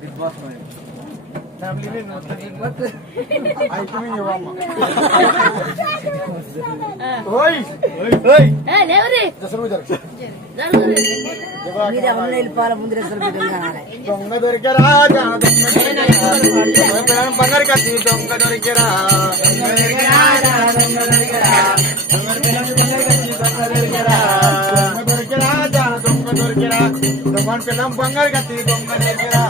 Big boss family వెళ్ళిపోవాలి ముందు దొంగ దొరికరా బంగారు కత్తి దొంగ దొరికరా దొంగ దొరికరా దొంగ పిల్లం బంగారు కత్తి దొంగ దొరికరా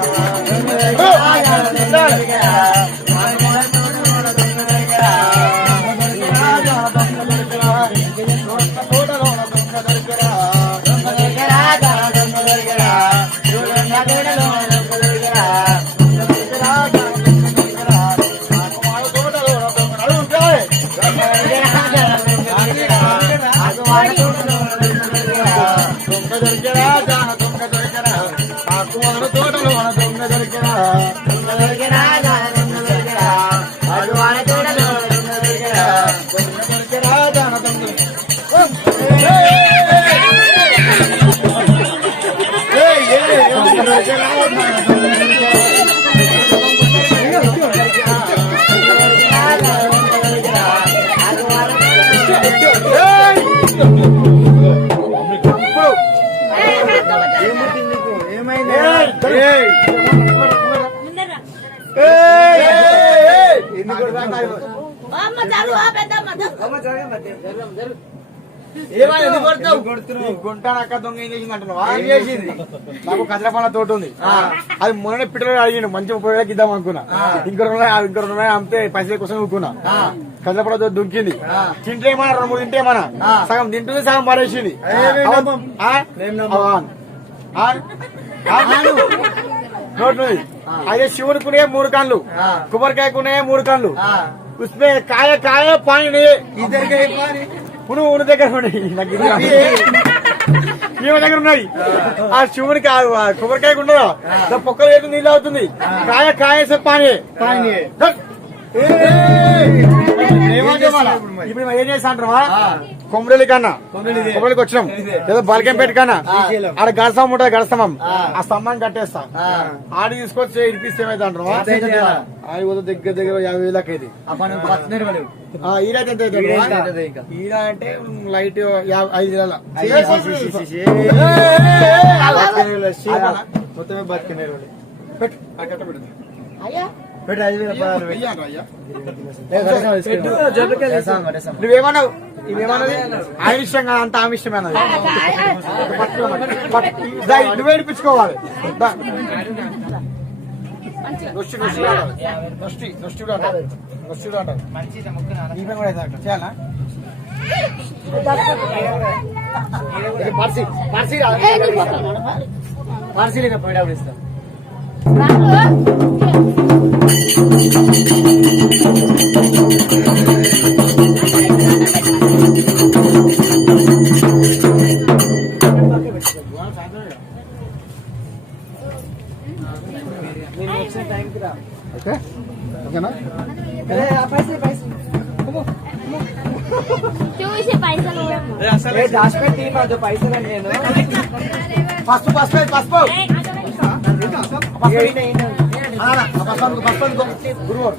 గుంటానక్క దొంగ ఏం చేసింది అంటున్నావా? ఏం చేసింది? నాకు కజరపాల తోట ఉంది, అది మొన్న పిట్టలు అడిగిండు, మంచి 30 వేలకి ఇద్దాం అనుకున్నా. ఇంకో 2 ఉన్నాయి అమ్మితే పైసల కోసం ఊరుకున్నా. కజరపాల తోట దుంకింది. తింటే ఏమన్నా 2-3 తింటే ఏమన్నా సగం తింటుంది, సగం పడేసింది. నోట్లు అదే శివునికునే 3 కళ్ళు, కొబ్బరికాయకునే 3 కళ్ళు, ఉస్మే కాయ కాయ పాని పునుగు దగ్గర ఉన్నాయి, ఈమె దగ్గర ఉన్నాయి. ఆ శివునికి కొబ్బరికాయ ఉండదా, పొక్కలు వేసి నీళ్ళు అవుతుంది. కాయ కాయ పాని ఇప్పుడు ఏం చేస్తా అంటారా? కొమ్మరెల్లి కన్నా కొమ్మరెల్లికి వచ్చినాం, ఏదో బాల్కంపేట కన్నా ఆడ గడస్తంభం ఉంటుంది, గడస్తంభం ఆ స్తంభాన్ని కట్టేస్తా. ఆడి తీసుకొచ్చి ఇడిపిస్తే ఏమైతే అంటారా? దగ్గర దగ్గర 50,000 ఇది. ఈడ అంటే లైట్ 5,000 మొత్తమే బతికిన నువ్వేమన్నావు? ఇవేమన్నది ఆయన ఇష్టం కదా, అంత ఆమె ఇష్టమేనది. నువ్వే ఇడిపించుకోవాలి. పార్సీలుగా పోయేటప్పుడు ఇస్తాం. దాచిపెట్టి పైసలు నేను పసుపు పసుపు పసుపు గురువు